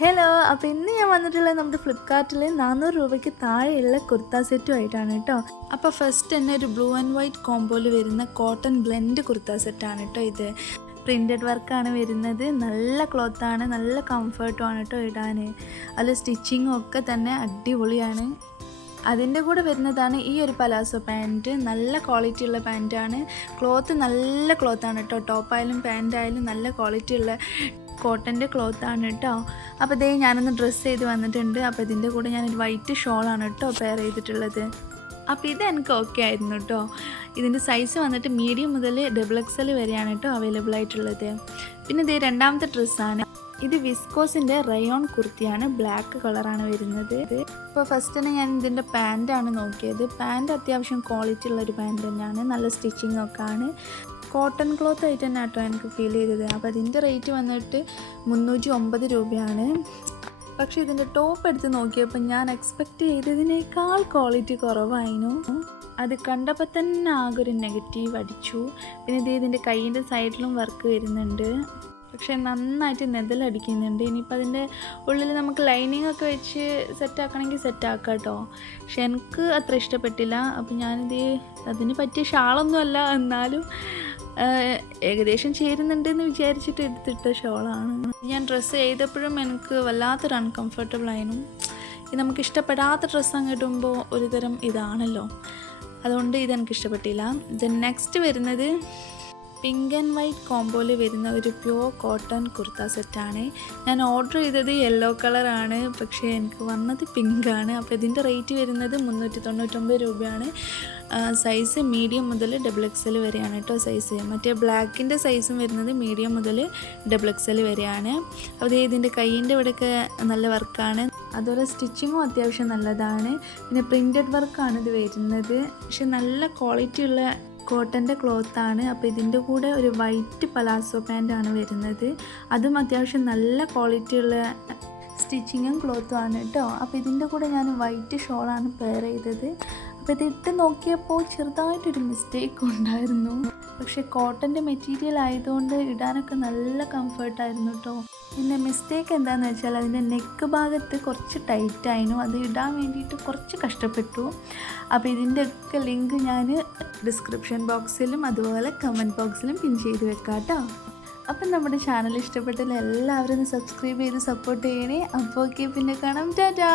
Hello, അപ്പോൾ ഇന്ന് ഞാൻ വന്നിട്ടുള്ളത് നമ്മുടെ ഫ്ലിപ്കാർട്ടിൽ 400 രൂപയ്ക്ക് താഴെയുള്ള കുർത്ത സെറ്റുമായിട്ടാണ് കേട്ടോ. അപ്പോൾ ഫസ്റ്റ് തന്നെ ഒരു ബ്ലൂ ആൻഡ് വൈറ്റ് കോംബോയിൽ വരുന്ന കോട്ടൺ ബ്ലെൻഡ് കുർത്ത സെറ്റാണ് കേട്ടോ. ഇത് പ്രിൻറ്റഡ് വർക്കാണ് വരുന്നത്. നല്ല ക്ലോത്താണ്, നല്ല കംഫർട്ടുമാണ് കേട്ടോ ഇടാൻ. അതിൽ സ്റ്റിച്ചിങ്ങും ഒക്കെ തന്നെ അടിപൊളിയാണ്. അതിൻ്റെ കൂടെ വരുന്നതാണ് ഈ ഒരു പലാസോ പാൻറ്റ്. നല്ല ക്വാളിറ്റി ഉള്ള പാൻറ്റാണ്. ക്ലോത്ത് നല്ല ക്ലോത്താണ് കേട്ടോ. ടോപ്പായാലും പാൻറ്റായാലും നല്ല ക്വാളിറ്റി ഉള്ള കോട്ടൻ്റെ ക്ലോത്താണ് കേട്ടോ. അപ്പോൾ ഇതേ ഞാനൊന്ന് ഡ്രസ്സ് ചെയ്ത് വന്നിട്ടുണ്ട്. അപ്പോൾ ഇതിൻ്റെ കൂടെ ഞാനൊരു വൈറ്റ് ഷോളാണ് കേട്ടോ പെയർ ചെയ്തിട്ടുള്ളത്. അപ്പോൾ ഇത് എനിക്ക് ഓക്കെ ആയിരുന്നു കേട്ടോ. ഇതിൻ്റെ സൈസ് വന്നിട്ട് മീഡിയം മുതൽ XXL വരെയാണ് കേട്ടോ അവൈലബിൾ ആയിട്ടുള്ളത്. പിന്നെ ഇത് രണ്ടാമത്തെ ഡ്രസ്സാണ്. ഇത് വിസ്കോസിൻ്റെ റയോൺ കുർത്തിയാണ്. ബ്ലാക്ക് കളറാണ് വരുന്നത്. ഇപ്പോൾ ഫസ്റ്റ് തന്നെ ഞാൻ ഇതിൻ്റെ പാൻറ്റാണ് നോക്കിയത്. പാൻറ്റ് അത്യാവശ്യം ക്വാളിറ്റി ഉള്ളൊരു പാൻറ്റ് തന്നെയാണ്. നല്ല സ്റ്റിച്ചിങ് ഒക്കെ ആണ്. കോട്ടൺ ക്ലോത്ത് ആയിട്ട് തന്നെ കേട്ടോ എനിക്ക് ഫീൽ ചെയ്തത്. അപ്പോൾ അതിൻ്റെ റേറ്റ് വന്നിട്ട് 309 രൂപയാണ്. പക്ഷേ ഇതിൻ്റെ ടോപ്പ് എടുത്ത് നോക്കിയപ്പോൾ ഞാൻ എക്സ്പെക്റ്റ് ചെയ്തതിനേക്കാൾ ക്വാളിറ്റി കുറവായിരുന്നു. അത് കണ്ടപ്പോൾ തന്നെ ആകെ ഒരു നെഗറ്റീവ് അടിച്ചു. പിന്നെ ഇതിൻ്റെ കൈയിൻ്റെ സൈഡിലും വർക്ക് വരുന്നുണ്ട്. പക്ഷേ നന്നായിട്ട് നെതലടിക്കുന്നുണ്ട്. ഇനിയിപ്പോൾ അതിൻ്റെ ഉള്ളിൽ നമുക്ക് ലൈനിങ് ഒക്കെ വെച്ച് സെറ്റാക്കണമെങ്കിൽ സെറ്റാക്കാം കേട്ടോ. പക്ഷെ എനിക്ക് അത്ര ഇഷ്ടപ്പെട്ടില്ല. അപ്പോൾ ഞാനിത് അതിന് പറ്റിയ ഷാളൊന്നുമല്ല, എന്നാലും ഏകദേശം ചേരുന്നുണ്ടെന്ന് വിചാരിച്ചിട്ട് എടുത്തിട്ട ഷോളാണ്. ഞാൻ ഡ്രസ്സ് ചെയ്തപ്പോഴും എനിക്ക് വല്ലാത്തൊരു അൺകംഫർട്ടബിൾ ആയിരുന്നു. ഇത് നമുക്ക് ഇഷ്ടപ്പെടാത്ത ഡ്രസ്സ് അങ്ങ് ഇടുമ്പോൾ ഒരുതരം ഇതാണല്ലോ, അതുകൊണ്ട് ഇതെനിക്ക് ഇഷ്ടപ്പെട്ടില്ല. ദെൻ നെക്സ്റ്റ് വരുന്നത് പിങ്ക് ആൻഡ് വൈറ്റ് കോംബോയിൽ വരുന്ന ഒരു പ്യുവർ കോട്ടൺ കുർത്ത സെറ്റാണ്. ഞാൻ ഓർഡർ ചെയ്തത് യെല്ലോ കളറാണ്, പക്ഷേ എനിക്ക് വന്നത് പിങ്കാണ്. അപ്പോൾ ഇതിൻ്റെ റേറ്റ് വരുന്നത് 399 രൂപയാണ്. സൈസ് മീഡിയം മുതൽ XXL വരെയാണ് കേട്ടോ സൈസ്. മറ്റേ ബ്ലാക്കിൻ്റെ സൈസും വരുന്നത് മീഡിയം മുതൽ XXL വരെയാണ്. അപ്പോൾ ഇതിൻ്റെ കൈയിൻ്റെ ഇവിടെയൊക്കെ നല്ല വർക്കാണ്. അതുപോലെ സ്റ്റിച്ചിങ്ങും അത്യാവശ്യം നല്ലതാണ്. പിന്നെ പ്രിൻറ്റഡ് വർക്കാണ് ഇത് വരുന്നത്. പക്ഷെ നല്ല ക്വാളിറ്റി ഉള്ള കോട്ടൻ്റെ ക്ലോത്താണ്. അപ്പോൾ ഇതിൻ്റെ കൂടെ ഒരു വൈറ്റ് പലാസോ പാൻറ്റാണ് വരുന്നത്. അതും അത്യാവശ്യം നല്ല ക്വാളിറ്റി ഉള്ള സ്റ്റിച്ചിങ്ങും ക്ലോത്തും ആണ് കേട്ടോ. അപ്പോൾ ഇതിൻ്റെ കൂടെ ഞാൻ വൈറ്റ് ഷോളാണ് പെയർ ചെയ്തത്. അപ്പോൾ ഇതിട്ട് നോക്കിയപ്പോൾ ചെറുതായിട്ടൊരു മിസ്റ്റേക്ക് ഉണ്ടായിരുന്നു. പക്ഷേ കോട്ടൻ്റെ മെറ്റീരിയൽ ആയതുകൊണ്ട് ഇടാനൊക്കെ നല്ല കംഫർട്ടായിരുന്നു കേട്ടോ. പിന്നെ മിസ്റ്റേക്ക് എന്താണെന്ന് വെച്ചാൽ അതിൻ്റെ നെക്ക് ഭാഗത്ത് കുറച്ച് ടൈറ്റായിരുന്നു. അത് ഇടാൻ വേണ്ടിയിട്ട് കുറച്ച് കഷ്ടപ്പെട്ടു. അപ്പോൾ ഇതിൻ്റെ ഒക്കെ ലിങ്ക് ഞാൻ ഡിസ്ക്രിപ്ഷൻ ബോക്സിലും അതുപോലെ കമൻറ്റ് ബോക്സിലും പിൻ ചെയ്ത് വെക്കാം കേട്ടോ. അപ്പം നമ്മുടെ ചാനൽ ഇഷ്ടപ്പെട്ടാൽ എല്ലാവരും ഒന്ന് സബ്സ്ക്രൈബ് ചെയ്ത് സപ്പോർട്ട് ചെയ്യണേ. അപ്പോൾ ഓക്കെ, പിന്നെ കാണാം. ടാറ്റാ.